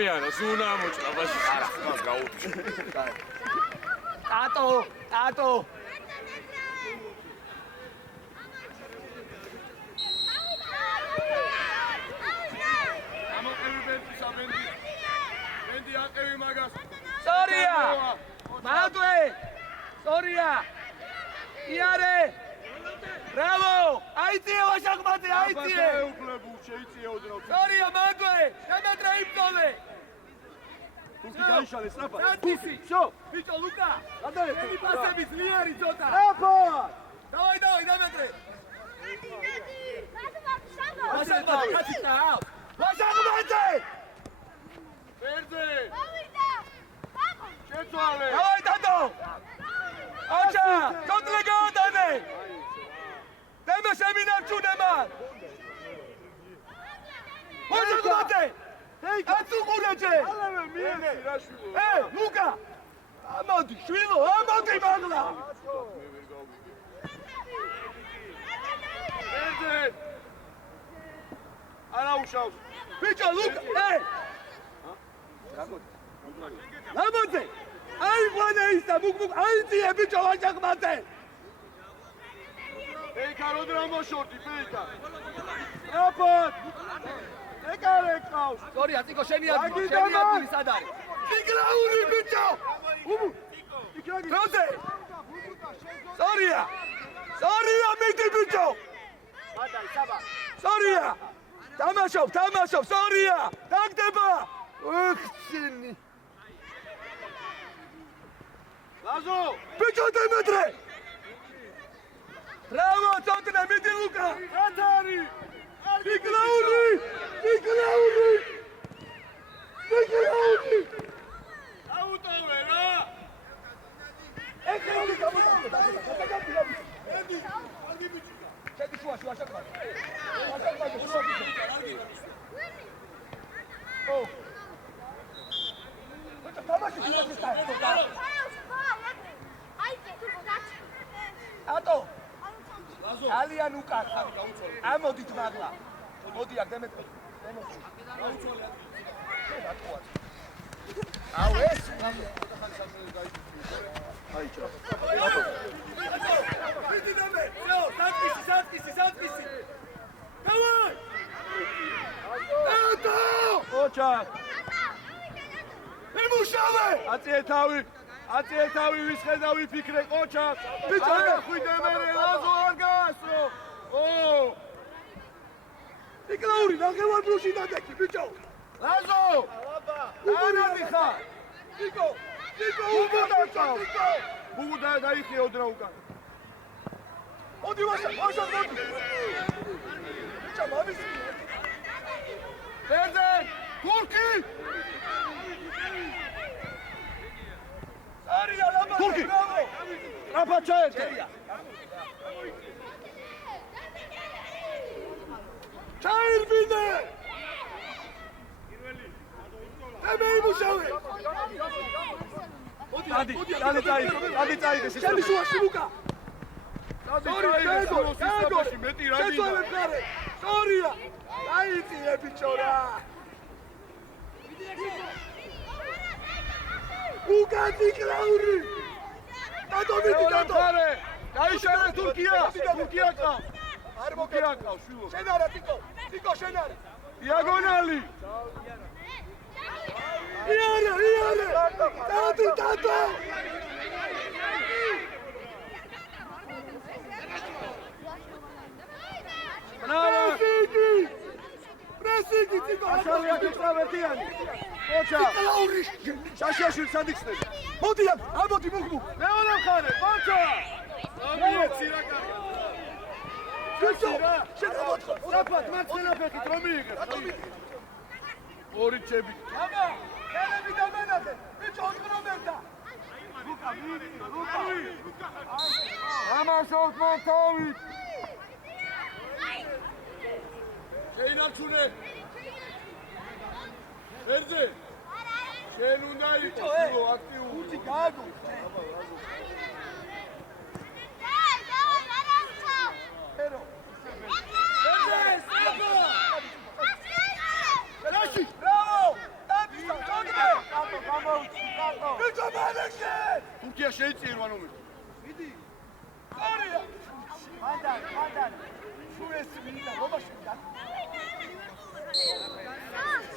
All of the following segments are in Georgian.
დამიანო, სუნა მოჭრა ბაში. არა, მას გაუჩი. ტატო. ამოყევი ბენდისა, ბენდი აყევი მაგას. სორია! მადვე! სორია! იარე! ბრავო! აიწიე ვაშახმატე, აიწიე! უკლებ შეიწიეოდნო. სორია, მადვე! შემეტრე იმწოვე! თუკი გაიშალე სწრაფად. რატისი? შო! ბიჭო, ლუკა! გადაერთ. მენი პასები ძლიერი ცოტა! აფად! დავაი, დამეტრე! ვაშახმატე! ბერდე! შეცვალე! დავაი, ტატო! აჩა! ცოტლე გაოდანე! დემე შემინარჩუნე მან! ვაშახმატე! აცუყურეჯე! ალავე მიეცი რა შვილო! ლუკა! ამოდი, შვილო, ამოდი მაღლა! ბერდე! არა უშავს! ბიჭო, ლუკა! ამოდი! აი ყვანე ისა, მუგ, აიწიე ბიჭო, ვაშახმატე! ფეიქა როდრა მოშორდი, ფეიქა! აფად! ეკარე ყავს! სორია, წიკო, შენი ადგილი სად არის? იგრაული ბიჭო! როზე? სორია! სორია, მიდი ბიჭო! სორია! თამაშობ, სორია! დაგდება! ხცინი! ლაზო! ბიჭო, დემეტრე! ბრავო, ცოტნე, მიდი ლუკა! რათ არის? იგრაული! აუტოვე რა! ეკრაული გამოტოვე, დაგაგაფილა ბიჭო! ადი ბიჭი! შედი შუა, ვაშახმატე! შუა ბიჭო! ო! ბიჭო, თამაში ატო! ძალიან უკარგა. ამოდით მაღლა. მოდი აქ დემეტრე. გაუცვალე. აუ ეს აიჭრა. მიდი დამე. ძო, სატკისი. დავაი! ატო! ოჩა! იმუშავე! აწიე თავი ვისხედა ვიფიქრე ყოჩა. ბიჭო, ხვიდე მერე ლაზო არ გაასრო. ო! იგრაული ნახევარდროში დადექი, ბიჭო! ლაზო! ანადი ხარ? ნიკო, უბუდაჭავ. ბუდა დაიხიოდრა უკან. მოდი ვაშა, მოდი! ბიჭო, მამის! ბერდე! თურქი! არია ლაბა! თურქი! ბრავო! რაფა ჩაერთე? ჩაირბინე! ემე იმუშავე! დადი წაიგე შენი შუაში ლუკა! სისტემაში მეტი რა შეცვალე მხარე! სორია! აიწიე ბიჭო რა! უკან იგრაული! დადო მიდი დადო! გაიშალე თურქია ყავს. არ თურქია ყავს შვილო. შენ არა ტიკო შენ არა! დიაგონალი. იარე! დადო! პრესინგი ტიკო! აშალია კითხავერთიანი. ოჩა! შაშიაშვილი სადიხსნები. მოდი აქ, ამოდი მუგმუ! მეორე მხარე, ოჩა! მიეცი რა კარი. ბიჭო, შენ გამოთხო! საფათ მარცხენა ფეხით რომ მიიღებ. ორი ჩები. აბა, კელები დამენადე! ბიჭო, ოთხრომერდა! ლუკა! ამაშოთ მოთავით. შეინარჩუნე. ბერდე. შენ უნდა იყო აქტიური. უთი გააგო. ერო. ბერდე, საგო! რაში! ბრავო! დაბისა!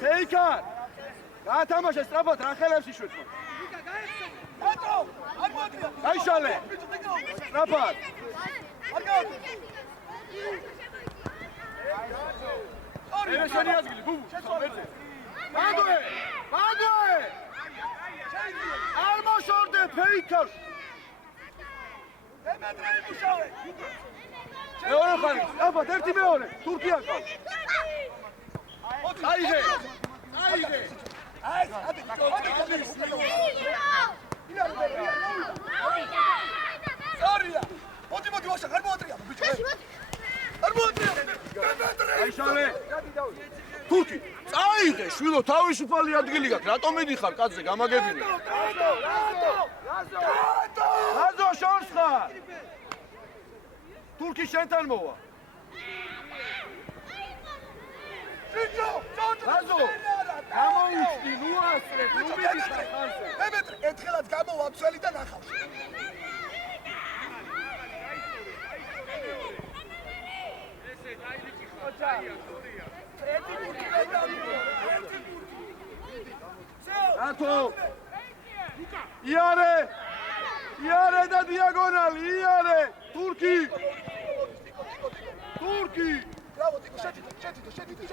Seikar! Გაათამაშე სწრაფად, რა ხელებს იშვეთო. გაიშალე! სწრაფად! მე შენი ადგილი, ბუბუ, ვერზე. ბადოე! ბადოე! არ მოშორდე ფეიქარ! დემეტრე იმუშავე! მეორე ხარი, სწრაფად, ერთი მეორე, თურქია ყავს. აიღე! აიღე! აი, სორია! მოდი ვაშა, არ მოატრია, ბიჭო. არ მოატრია. აიშალე. თურქი, წაიღე, შვილო, თავისუფალი ადგილი გაქვს. რატომ მიდიხარ კაცზე, გამაგებინე. რაზო შორს ხარ? თურქი შენთან მოვა. ბიჭო, რაზო? გამოუჩდი, ნუასრე, ნუ მიდიხარ ხარზე. დემეტრე, ერთხელაც გამოვა მცველი და ნახავს. Rato! Iare! Iare da diagonal! Iare! Turki! Turki! Bravo, Tico, scenditi!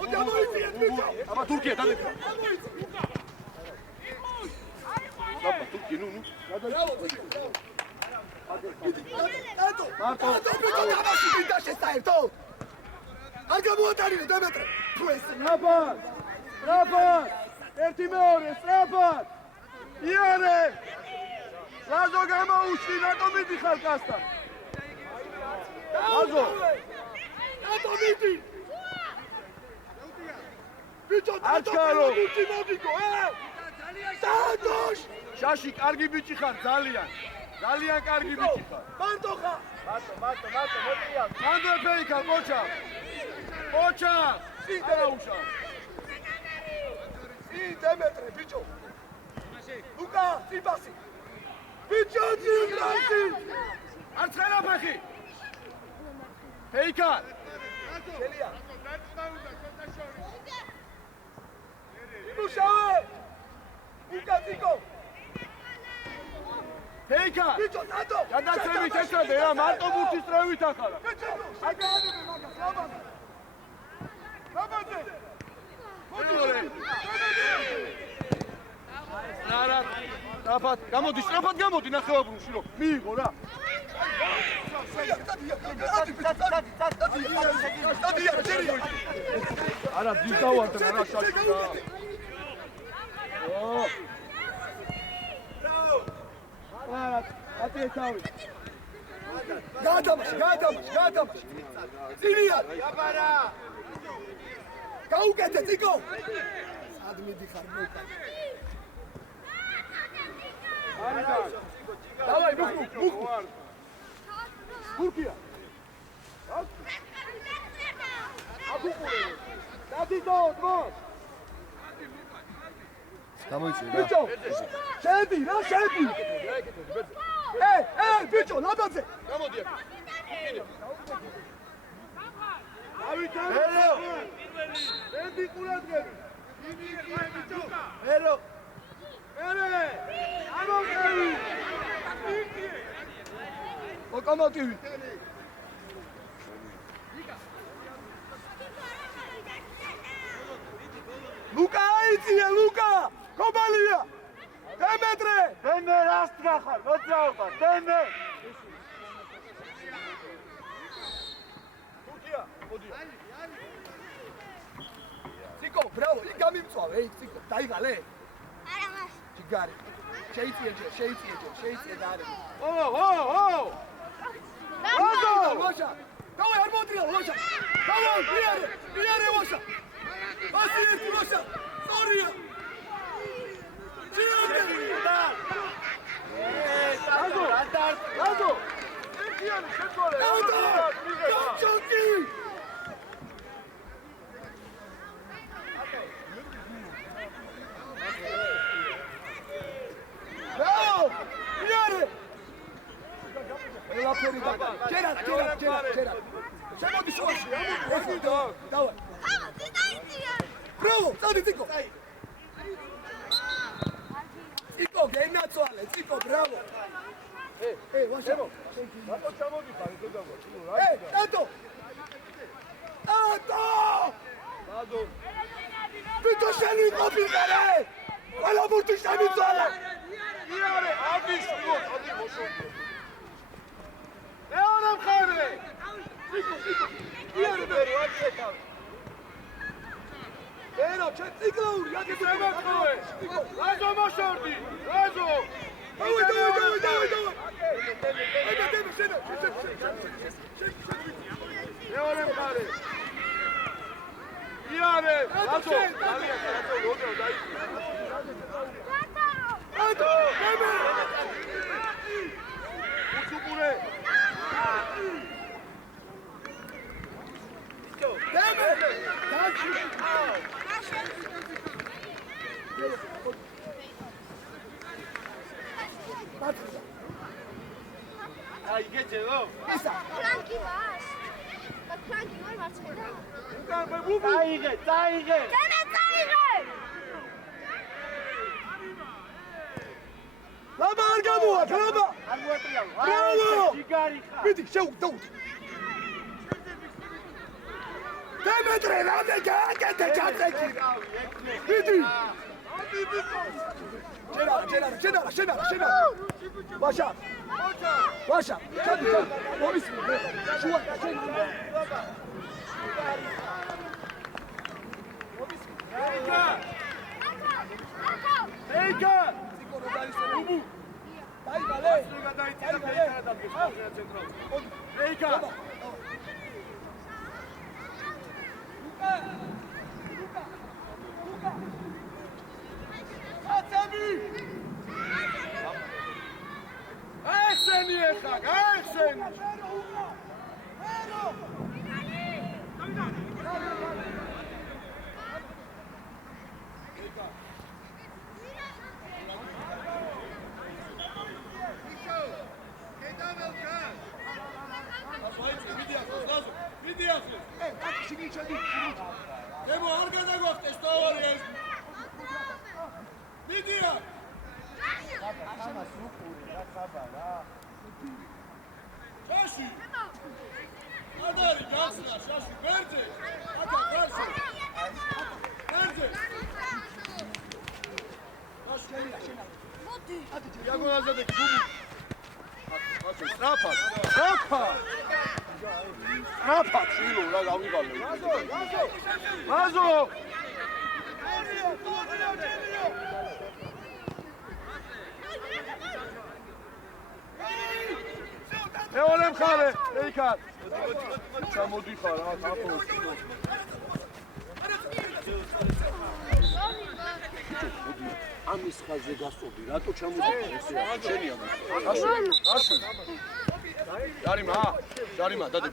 Andiamo in ma Turchia, dai! Stoppa, Turchi, nu. Bravo, Tico! Marto! Anche a muotarine, Demetre! Strapat! Strapat! Erti meore, strapat! Iare! Razo gamaushti, rato midixar kastan! Razo! Rato midi! Bicho, rato midi, Santos! Shashi, kargi bichi xar, zalian! Zalian kargi bichi xar! Marto xar! Marto, motriam! Mando Feika, mocha! Mocha! Si dausha! Si Demetre, bicho! Luka, si basi! Bicho, si basi! Artskhela pakhi! Feika! Shelia! Imushave! Luka, Tico! Feika! Bicho, tato! Gadacevit estrade, ra marto burtis trovit axara! Agaanebe magas, labaze! Labaze! Narat, strafat gamodi ნახევარბრუნში რომ მიიღო რა. არა დიზავარდა რა შაშა. ო. Narat, ატიე თავი. გადამაში. წინია. აბარა. გაუკეთე ციკო. სად მიდიხარ მოყვა. Давай, муху. Туркия. Bicho, შედი, რა შედი? ბიჭო, ლაბაძე. გამოდი აქ. ავითარ. შედი ყურადღები. ერო. ამოგევი. ლოკომოტივი. ლუკა აიწია, ლუკა. კობალია. დემეტრე. დემე რას დგახარ? მოძრაობა, დემე. თურქია, მოდი. ციკო, ბრავო, იქ გამიმწვავე, ციკო, დაიღალე. არა მას. ჯიგარი. შეიწიე და არის. ო! რაზო, ვაშა. დავай არ მოტრიალ, ვაშა. დავай, მიარე ვაშა. ასიეთი ვაშა. სორია. რაზო. ერთიანი შეცვალე. ჩოკი. Bravo! Miare! Ela peri da. Gerard. შემოდი შუაში, ამოდი, დავай. Bravo, წადი ციკო. ციკო, გენაცვალე, ციკო, bravo. ვაშა. რატო ჩამოდიხარ ეს დაგვა? ტატო. ლაზო. ბიჭო შენი ყოფილიყარე. ყველა ბურთი შემიწვალა. იარე, აღიშ, მოდი მოშოდი. მეორე მხარე. ციკო. იარე, ვაჭექა. ერო, ჩვენ ციკლაური, აგე შემოწმე. ლაზო მოშორდი. ლაზო. დავი. მეორე მხარე. იარე, ლაზო. ძალიან კარგი, როდეო დაიწყო. ტატო, მემე. უცუპურე. მემე. აი გეჭერო. ისა. ფრანკი ვარ. ფრანკი ვარ მარცხენა. უკან ბუბუ. წაიღე. დენა წაიღე. ლაბა არ გამოვა, ლაბა. არ მოეტრიალო. Bravo! ჯიგარი ხარ. მიდი, შეუდაუდი. დემეტრე, რამე გააკეთე ჩატრეკი. მიდი. შენა. ვაშა. ჩადი. მოის. შუა, შენ. ეიკა. ბუბუ. დაი მალე. ეიკა. აცამი. აიხსენი ახლა, აიხსენი. მიდი ახლა. შიგიჩადი. დემო არ გადაგვახტეს თავარი ეს. მიდია. ამას უყური რა ხაბარა. შაში. ადარი გახსნა შაში ბერძე. აკა გარშე. ბერძე. მოდი. იაგონაზადე გუბი. აკა სტრაფად. სტრაფად შილო რა გავივალე. ლაზო. მეორე მხარე, ეიკა. ჩამოდიხარ რა თაფო. ამის ხაზზე გასწოდი, რატო ჩამოდიხარ ესე? შენია მას. აშენ. ჯარიმა, დადი.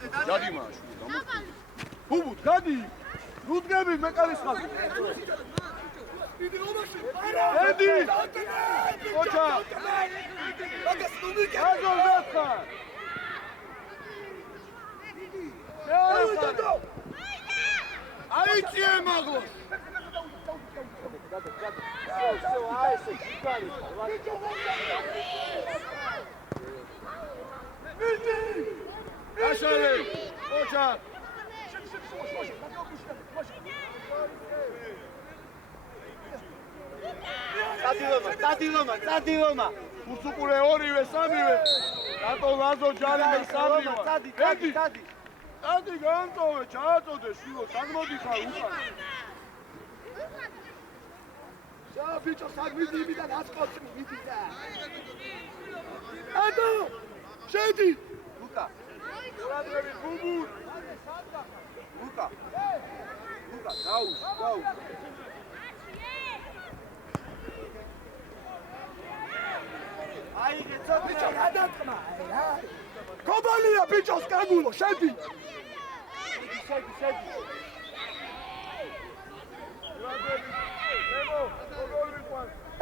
ბუბუ, გადი. რუდგები მეკარის ხაზი. ედი. ოჩა. აზო ზახა. აიწიე მაღლოს. ესე ჯიგარი ხარ. აშალე. ოჩა. წადილომა. უსუპურე ორივე, სამივე. რატო ლაზო ჯარიმა სამივე. წადი განტოვე, ჩააწოდე შვილო, საგმოდიხარ უკან. ბიჭო, საგმიდი იმიდან აწყოცი, მიდი და. ატო! შედი! ლუკა. ყურადღებით ბუბუ. ლუკა, დაუს. აიღე ბიჭო, გადაწყმა, რა. კობალია ბიჭოს კაგულო, შედი! შედი.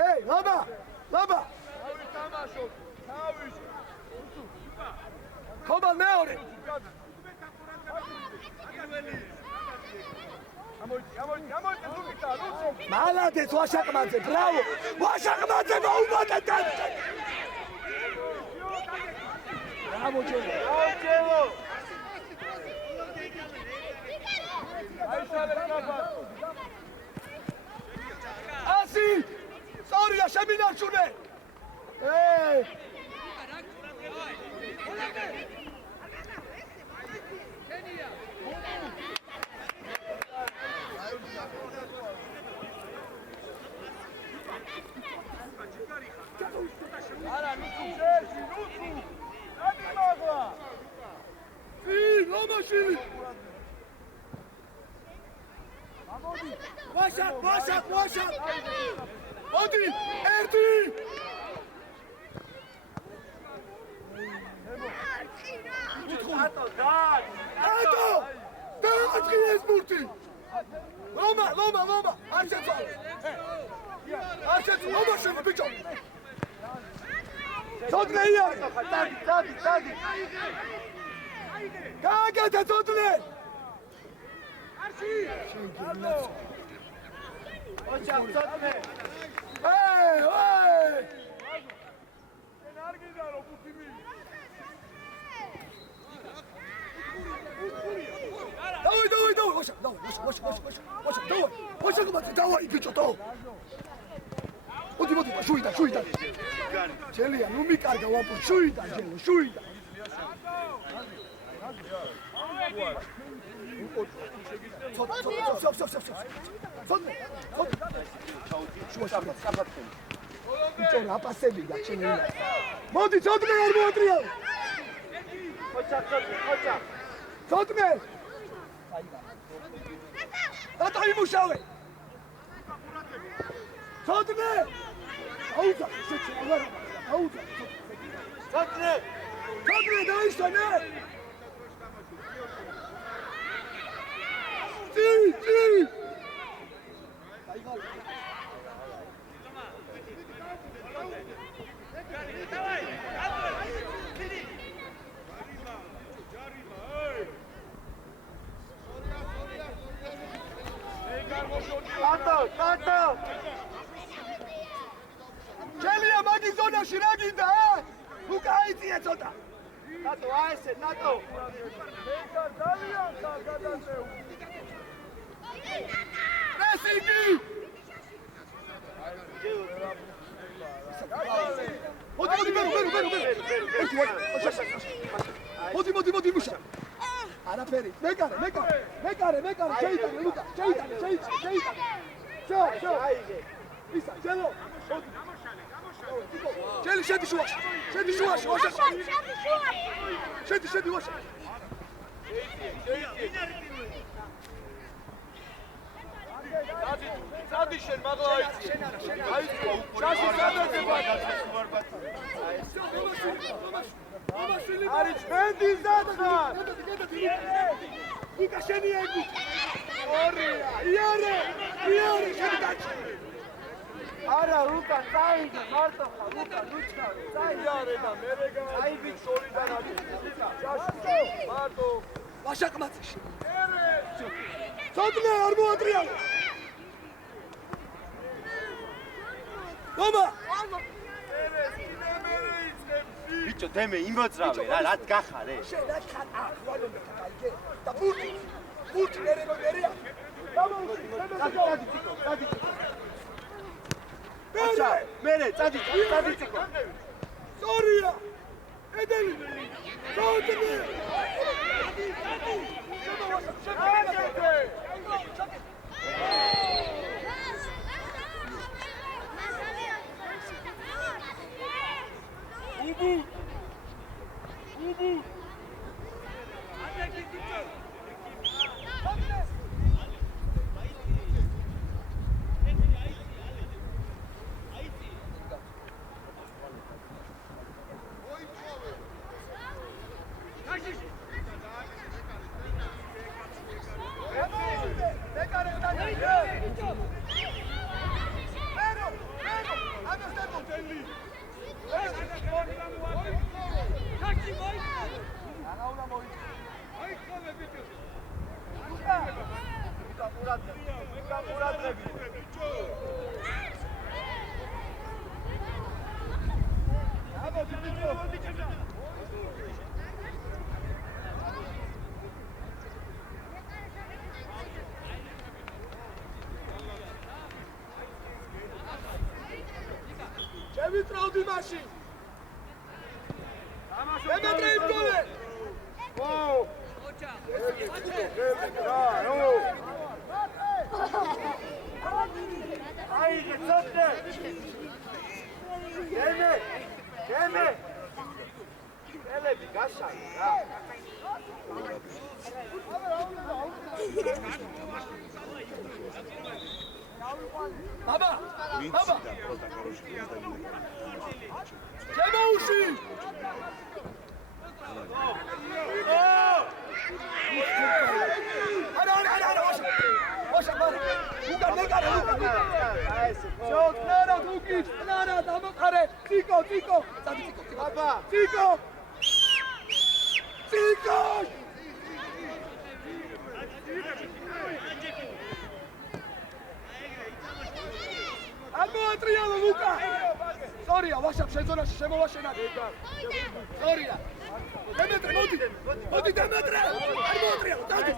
ეი, ლაბა! თავის თამაშობ, თავის. კობალ მეორე! მალადეთ ვაშაკმაძე, ბრავო! ვაშაკმაძე მოუმატეთ დაჭე! ბრავო ჯერო! ბრავო ჯერო! ასი! სწორია, შემინარჩუნე! არა, ნუცუ შეში, ნუცუ! ამიმაღლა! ლომაშვილი! ვაშაკ! მოდი, ერთი! ატო! დააწყი ეს ბურთი! ლომა! არ შეცვალე! არ შეცვალე, ლომა შემო, ბიჭო! ცოდნე იარე! დადი! გააკეთე ცოდნე! არში! ოჩა, ცოდნე! შენ არ გიდარო ბუთიმი! დავай, ვაშა, დავай, ბიჭო, დავай! მოდი, შუიდან! ჯელია, ნუ მიკარგა ვამპურ, შუიდან, ჯელო, შუიდან! ცოდნე! ბიჭო, რა პასები გაქვს შენ ვინა? მოდი, ცოდნე არ მოატრიალ! ხოჭა! ცოდნე! დატა იმუშავე! ცოდნე! აუძა, ცოდნე, დაიშთანე! წი! კატო! ჯელია მაგის ზონაში რა გინდა, უკაიწია ცოტა. კატო, აესე, ნატო. მეკარ ძალიან გადაწევ. პრესინგი! მოდი, მუშა. არაფერი, მეკარე, შეიტანე, ლუკა, შეიტანე. აიგე. ისა, ჯელო. ჯელი, შედი შუაში, ვაშა. შედი, ვაშა. სადი შენ მაღლა აიწვა შაში სადადება არის ჩვენი ზადღარ უკა შენი ეგუ ორია იარე შენი დაჭი არა რუკა წაიდი მარტო ხარ რუკა ლუჩქარი წაიარე და მერეგა წაიდი შორიდან არის შაში მარტო ვაშაკმაცში ცოდნე არ მოატრიალე Mama! Bicho, deme imozrave, rat gahare. Shedat khat akhwalo mekakaike. Da buti mereya. Dadi. Mere, dadi. Sorry. Edeli. Sorry. Ubu. ჩემი ტრაუდი მაშინ. დემეტრე იმდოლე. აიღე ცოტნე. გემე. ელები გაშალი რა. ბაბა. შემოუში. არა, ვაშა, უკან. შოთერა თუკი, ნარა დამოყარე. ციკო. აბა. ციკო. ამოატრიალო ლუკა. სორია, ვაშა შეზონაში შემოვაშენა. სორია. დემეტრე, მოდი დემეტრე. არ მოატრიალო, დაიჯე.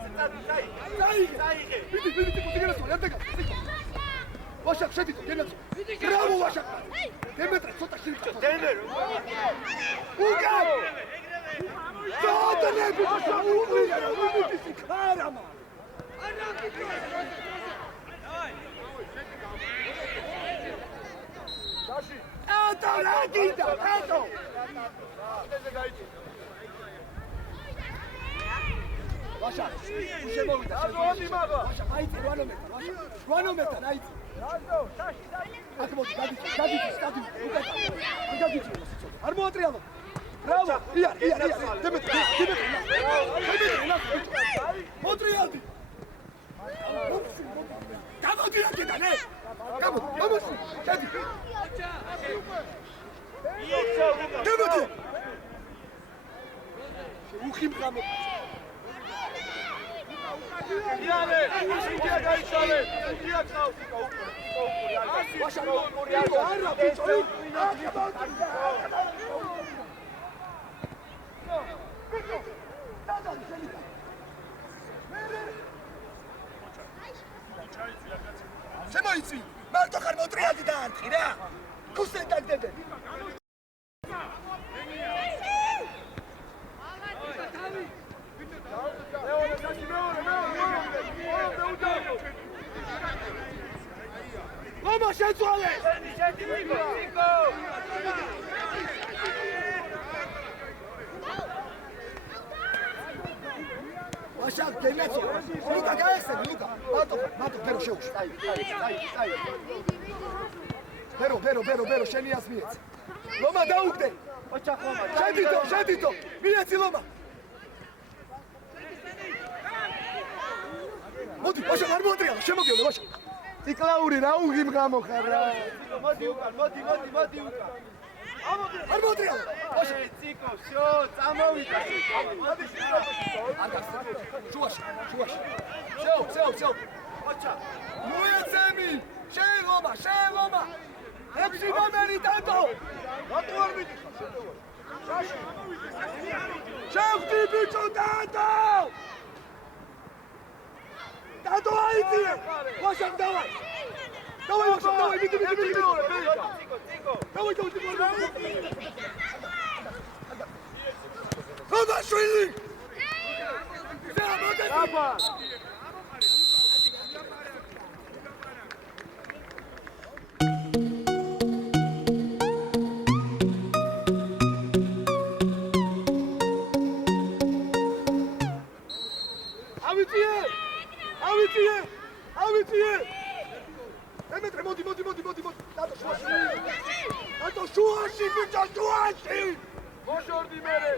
ვიდი, გიგერასო, ერთგა. ვაშა შედიტო, გენაცო. ბრავო ვაშა. დემეტრე, ცოტა შეიძლება. დემერო. უკა. დადნები, ვიდი, ქარამა. Sashi! Eto, Lagita! Eto! Vasha, შემოვიდა. Vasha, აიწე 8 მეტრი, Vasha. 8 მეტრი, აიწე. აქ მოდი, გადიჭი, არ მოატრიალო. ბრავო, ია. დემეტრე. მოტრიალდი. გამოდი აქედან, გამოდი, შედი. დემეტრე. უხიმ გამო. იალე, ისინია გაიცვალე. ია წავს იქა უკვე. ვაშა, არა, ბიჭო. შემოიცი, მარტო ხარ მოტრიალდი დაარტყი რა. კუსენ დაგდები. Mama, შეცვალე! შედი, ციკო! ვაშა, გენაცო. ლუკა გაესწრები, ლუკა. მარტო, ფერო შეუშვი. ფერო, შენი ასმიეც. ლომა დაუგდე. შედიტო, მიეცი ლომა. მოდი, ვაშა, არ მოატრიალო, შემოგივლე, ვაშა. ციკლაური რა უღიმ გამოხარ რა. მოდი უკან. არ მოატრიალო. ვაშა, ციკო, всё, წამოვიდა. მოდი, არ გასწრებ. შუაში. всё. ვაშა. მოეცემი. შეელომა. 6 ნომერი დადო. რატო არ მიდიხარ? შაში. შევდი ბიჭო დადო. დადო აიწიე. ვაშა, დავაი, მიდი. ციკო. დავაი. ხოდაშვილი. აბა. ავიწიე. დემეტრე, მოდი. დადო შუაში, ბიჭო, შუაში. მოშორდი მერე.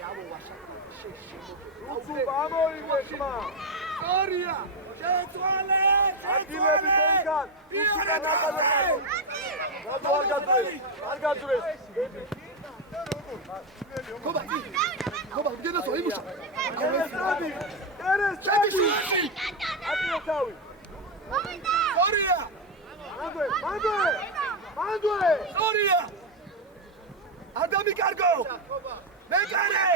რავო ვაშა, უცუ ამოიღე ხმა. სორია, შეცვალე. ადგილები დაიგან. უსიდან აკადემია. რატო არ გაძვეს? გობა, გენაცო, იმუშა. გენაცო. შედი შუაში. ატიო თავი. სორია. მანდვე. სორია. ადამი კარგო. მეკარე.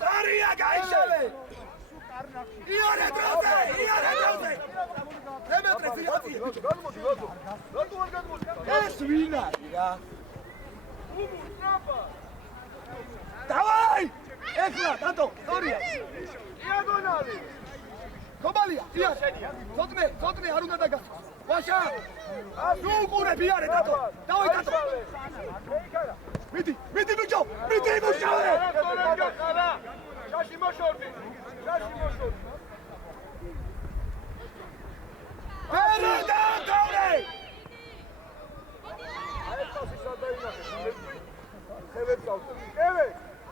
სორია გაიშალე. იარე დროზე. დემეტრე ძიათი. გადმოდი, რატო არ გადმოდი? ეს ვინ არის რა? დავაი! ეხლა, დადო, სორია. დიაგონალი. კობალია, ია. ცოტნე არ უნდა დაგასვა. ვაშა! ნუ უყურებ იარე დადო. დავაი დადო. მიდი ბიჭო, მიდი მუშავრე. შაში მოშორდი. ვერა დავრე! აი ეს სადაინახე. ხევებს ავწევ. ხევე.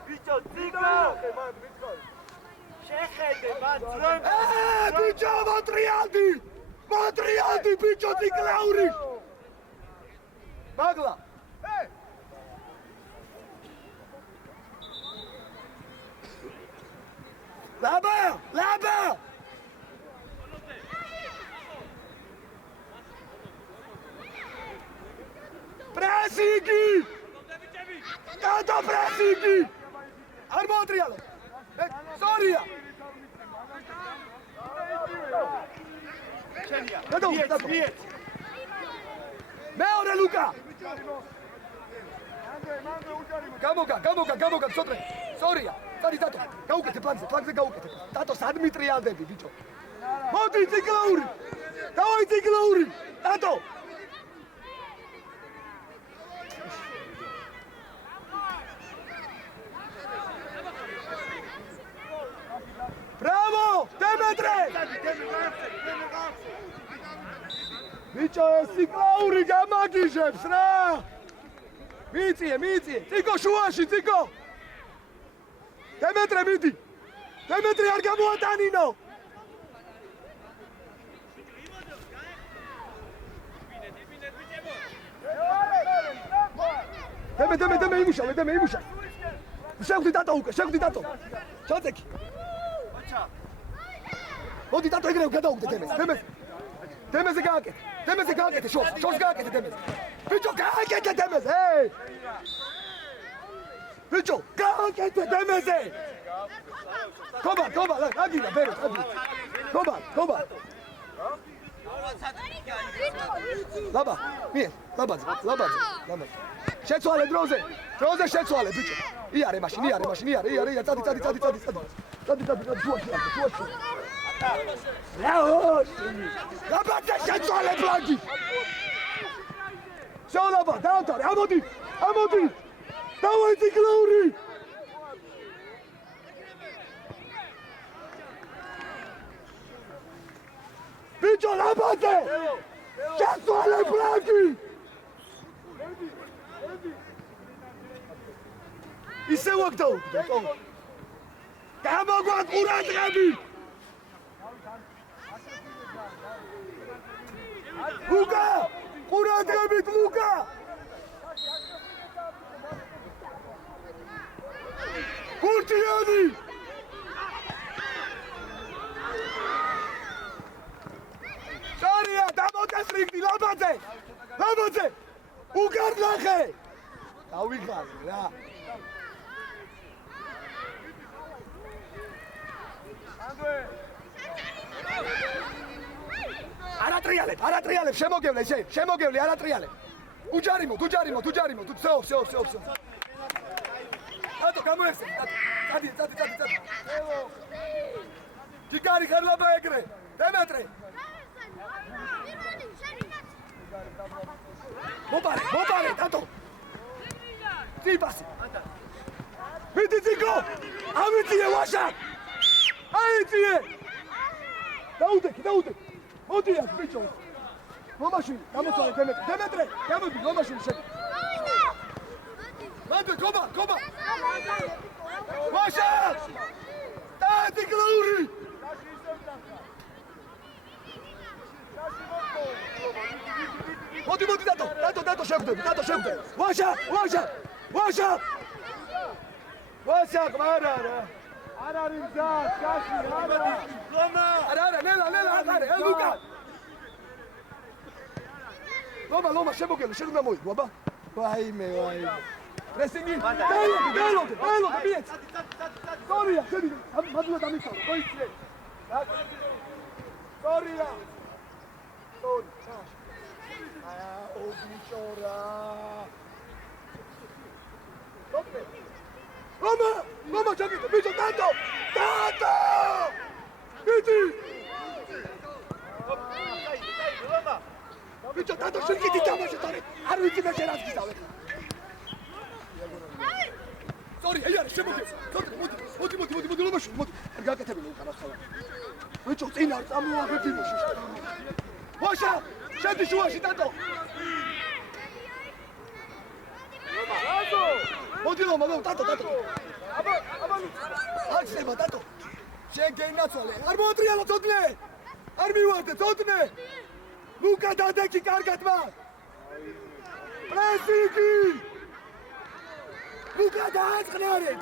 ბიჭო, ციგო! მან მითხარი. შეხედე, მან ძროები. ბიჭო, მოტრიალდი, ბიჭო, ციკლაური. მაგლა. ლაბა! პრესინგი! დადო პრესინგი! არ მოტრიალო. სორია. შენია. დადო. მეორე ლუკა. გამოგა, ცოტნე. სორია. წარი დადო. გაუკეთე პლანზე გაუკეთე. დადო სადმი ტრიალდები, ბიჭო. მოდი ციკლაური. დავაი ციკლაური. დადო. Bravo! Demetre! Bicho, ციკლაური გამაგიჟებს რა! მიწიე! ციკო შუაში, ციკო! დემეტრე მიდი! დემეტრე არ გამოატანინო! დემე იმუშავე! შეხვდი დატო! ჩაწეკი! მოდი დატო ეგრევე გადაუგდე დემეზე გააკეთე შორს გააკეთე დემეზე ბიჭო გააკეთე დემეზე ბიჭო გააკეთე დემეზე კობა აგინა ბერე კობა ლაბა შეცვალე დროზე შეცვალე ბიჭო იარე მაშინ წადი შუაში ლაბაძე შეცვალე ბლანკი შეოლაბა დაამთავრე ამოდი დავაი ციკლაური ბიჭო ლაბაძე შეცვალე ბლანკი ისე ვაგდაუგდე გამოგვაქვს ყურადღები ლუკა ყურადღებით ლუკა გურტიანი სარია დამოწესრიგდი ლაბაძე უკარ ნახე დავიღალე რა არატრიალებ შემოგევლე არატრიალებ უჯარიმო всё დადო გამოეხსე წადი ჯიგარი ხარლაბა ეგრე დემეტრე მოპარე დადო ციპასი მიდი ციკო ამიწიე ვაშა აიწიე დაუდექი მოდი აქ ბიჭო მომაშვილი გამოცვალე დემეტრე გამოდი მომაშვილი შეკ მანდ კობა ვაშა დადი გლოური მოდი დადო შეგვდები ვაშა ყმარა რა არ არის მზა, გაში, არა. არა, ნელა, ლუკა. ლომა, შემოგელა, შენ უნდა მოიგო, აბა. ვაიმე. პრესინგი. დაილოდე, მიეც. სორია, შედი, მადლობა დამიცავ, მოიცე. სორია. ო ბიჭორა. Mama, čekajte, bićo, tato! Vidi! Bićo, tato, širki ti tamo še tari, arvici me še razgizave. Sorry, ejare, še mogu, modi, lomašu, modi. Ar ga tebi luka nasala. Bićo, cinar, tamo agretimo šišta. Hoša, šedi šuvaši, tato! Modi, loma, tato. აბა ახსნება დათო შენ გენაცვალე არ მოატრიალო თოთლე არ მივარდე თოთლე ლუკა დადეკი კარგად მაგ პრესინგი ლუკა დააწყნარე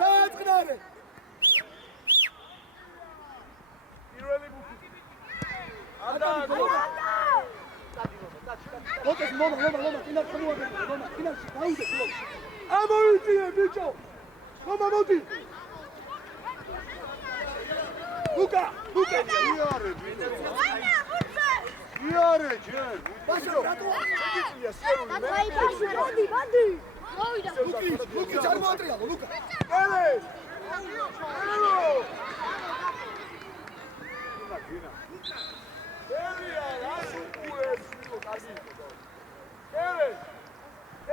პირველი ბუქი ადა ოკეს მომა კინა ხმოვადე კინაში დაუდე ამოიწიე ბიჭო Mama, modi! Luka! Iare, čer! Baša, brato! Vadi! Luki, čar motrialo, Luka! Ele!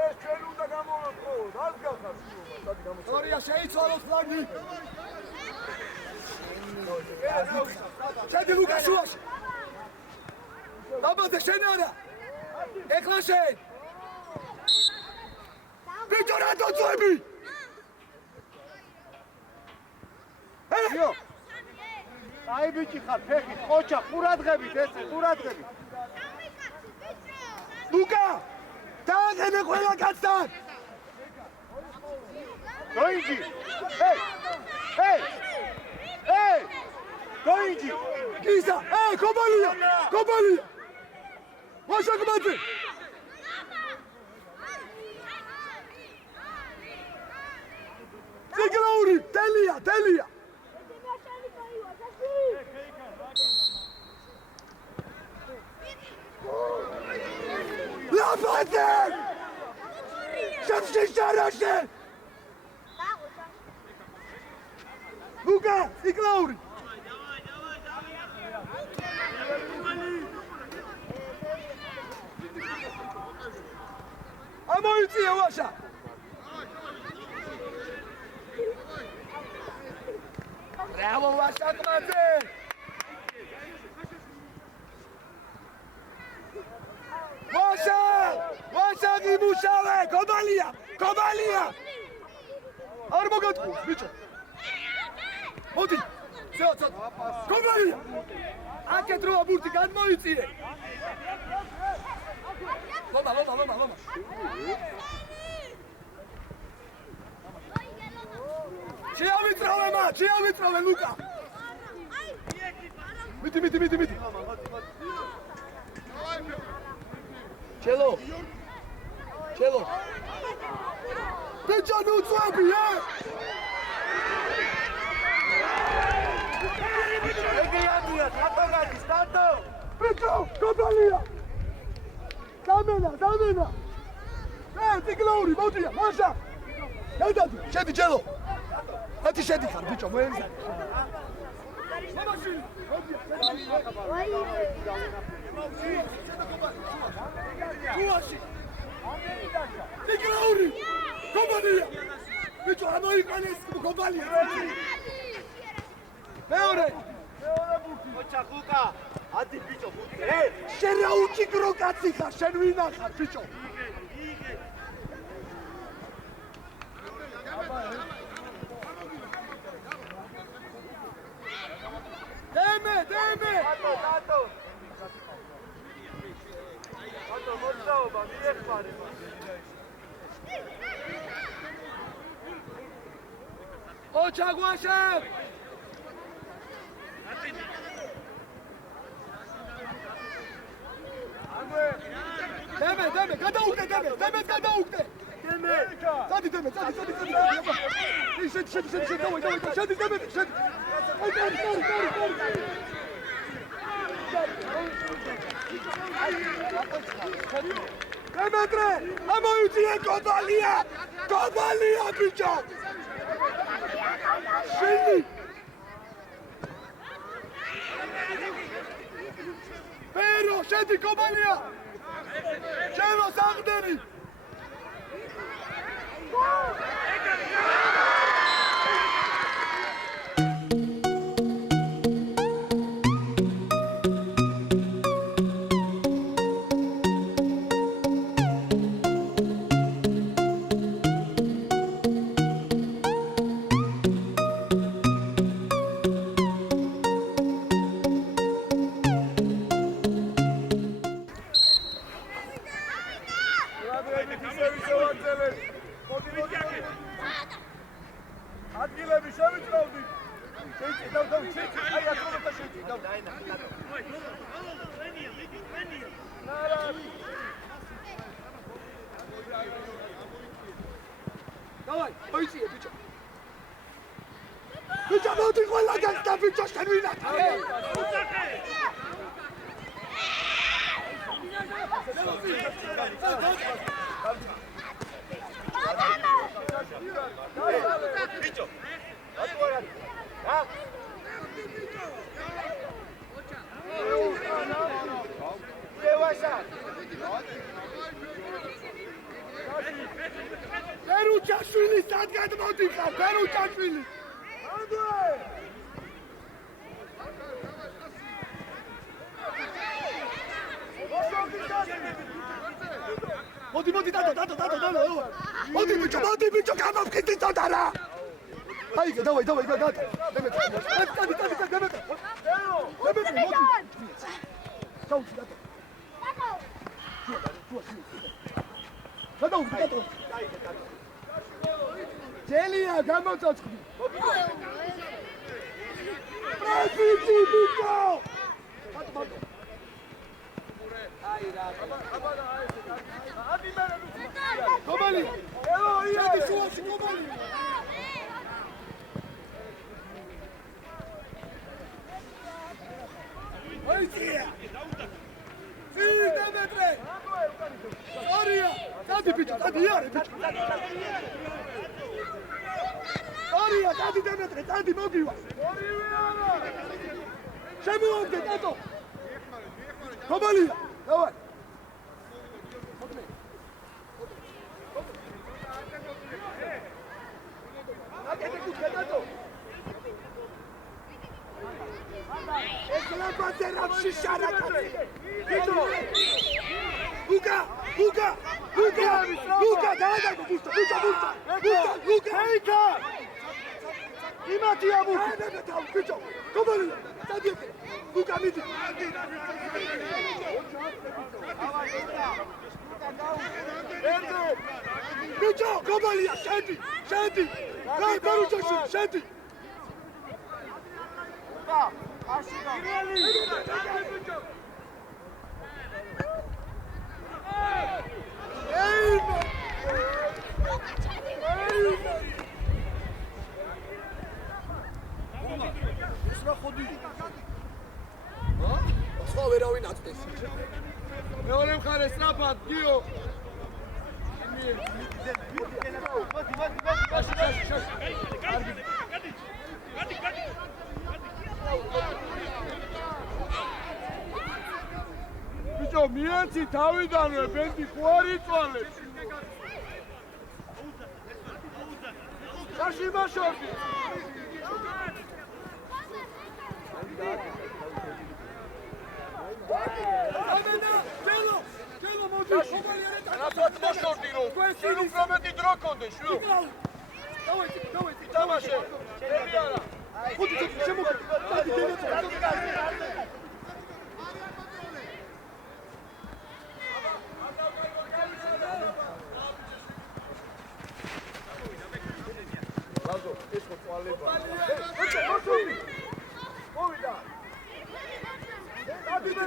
ეს ჩვენ უნდა გამოვაწყოთ, ას გახარ სულ. სორია, შეიცვალოს ფლაგი. შედი ლუკა შუაში. დაბადე შენ არა. ეხლა შენ. ბიჭო რა დაწვევი? იო. აი ბიჭი ხარ, ფეხი, ყოჩა, ყურადღებით, ეს ყურადღებით. ლუკა! დაანახე ყველა კაცთან! Doinji! Hey! Doinji! Gisa! Hey, Kobalia! Washa Kobalia! Siglauri! Telia! Lapate! Şapşin şaraşın! Luka, Siglauri! Amoyutsiye Washa! Bravo Washa Kobalia! Washa gimuşave! Kobalia! Ar mogatku, bicho! Modi! Cot! Kobalia! Ake trova burti, gadmoitsiye! Loma! Čijavitrovе, Luka! Miti! Čelo! Bića ne ucvabi, Bića, Kobalia! Zamena! Siglauri, Modrija, Maša! Jadadu, šedi Čelo! Ati šedi kar, bića, mojem za! Siglauri! Kobalia! Bićo, a moji kanesku Kobalia! Meore! Očak Luka! Adi bićo, buti! Šen rauči krokacika, šen vinaka, bićo! Deme! Tato! Mozdava, nije hvarima! Očak Vašev! გადაუგდე დემეს გადაუგდე დემე სადი დემე სადი შედი დავай შედი დემე შედი დემეტრე ამოიწია კობალია ბიჭო შენი Pero, შედი კობალია! ჩემო საღდენი! ადგილები შევიწროვდით. აი აკრობათა შევიწროვდით. დავაი, მოიწიე ბიჭო. ბიჭო მოდი ყველა გასტა ბიჭო შენ ვინა. ბიჭო ატყორა რა ბერუჩაშვილი სად გადმოდიხარ ბერუჩაშვილი მოდი დადო მოდი ბიჭო გამოფხიზდი ცოტა რა აი დავაი დადო დემეტრე მოდი ჩაუჩი დადო დადო ჯელია გამოცოცხლი პრეზიდენტი ბიჭო აი რა კობალი შედი შუაში კობალი ოიცია დემეტრე ორია დადი ბიჭო დადი არე ბიჭო ორია დადი დემეტრე დადი მოგივა ორივე არა შემოვაგდე დადო კობალია დავაი Esse xaraca! Luca! Dai, busta! Luca! Eita! E Matia, Luca! Como ele? Tá dentro! Luca, midi! Luca, como ele? Sente! Vai, para o Joshua, sente! მეორე მხარე სწრაფად გიო ბიჭო მიენცი თავიდანვე ბენდი ხო არ იწვალებს შაში მაშორდი Telo, მოდი, ხომალი არა რატო მოშორდი რომ შენ უფრო მეტი დრო გქონდეს შუ დავაი თამაშე შენი არა ხუთი შემოგე დადი ლაზო ეს ხო წვალება მოშორდი მოვიდა დადი მე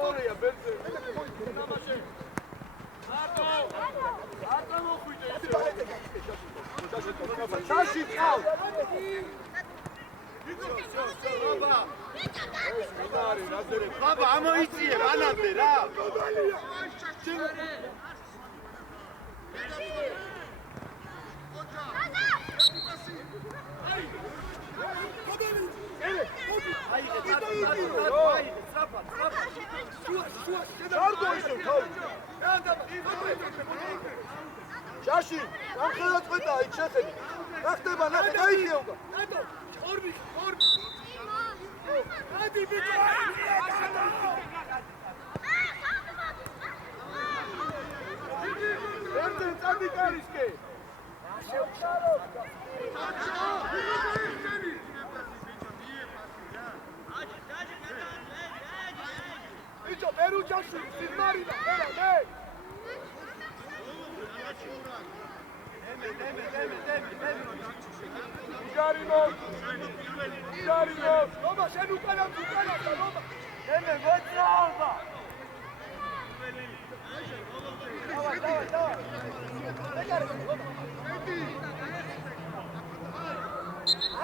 მორია ბერზე. არტო მოხვიდე ისე. ჩაში ყავ. ბაბა ამოიწიე მანამდე რა. ჩაში, ამხელა წვედა იქ შეხედი. რა ხდება, ნახე, გაიხიობა. ადი ბიჭო. ერთენ წადი კარისკე. ბიჭო, ბერუჯაში, სიზმარინა, ხერა, მე. Igarino! Roma, შენ უკანა, Roma! დემე მოწაობა.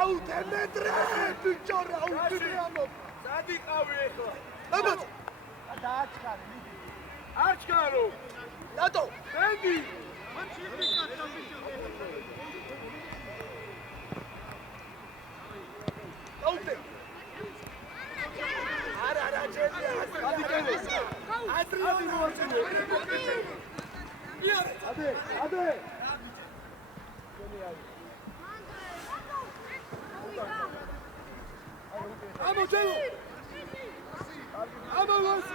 აუ, დემეტრე, ბიჭო, აუ, დემეამო. სად იყავი ახლა? ამაც. დააჩქარე, მიდი. აჩქარო. რატო? მენდი. აუტე. არა, ჩემია. ადი კერე. ადი მოაწინე. ადე. ამო ჯელო. ამოს.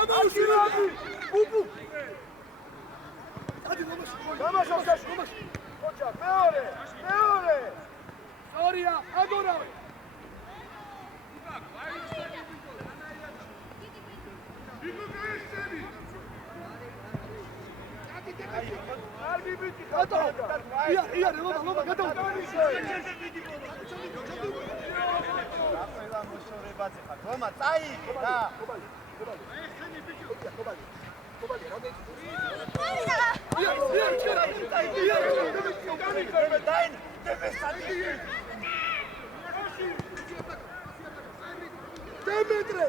ამოსირადი. უბუ. ადი მომაშ. მომაშ. ოჩა, მეორე. სორია, აგორავე. კარგი ბიჭი, ხატო. ია, ლობა, გადავიდა. ყველა მოშორებაზე ხარ. რომა, წაიღე რა. დემეტრე.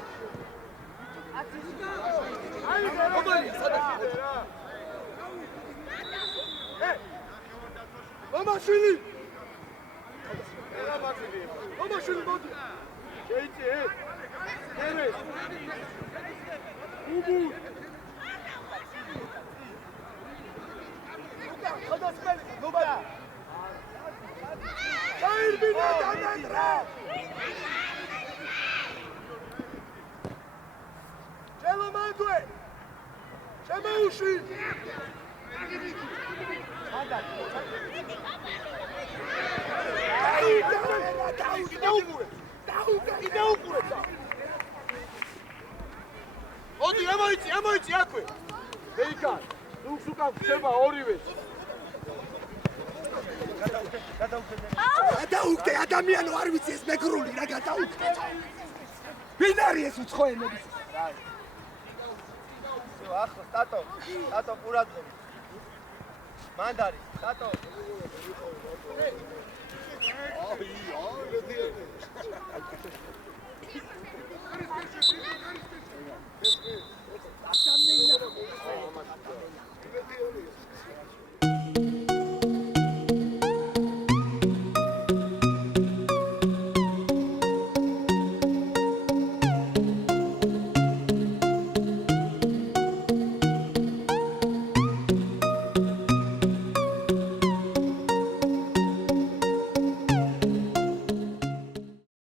აი, რომანი, სადაც რა. მომაშვილი. მომაშვილი მოდი. შეიწე. ერე. უბუ. ხოდასმელი, ნობა. დაირბინა დემეტრე. ჩელო მანდვე. შემეუში. ოდი ამოიწი აქვე. ვეიკა, უკან ხდება ორივე. გადაუგდე ადამიანო, არ ვიცი ეს მეგრული რა გადაუგდე. ვინ არის ეს უცხოენების? ახლა სტატო ყურადღება. მანდარი, სტატო. აი,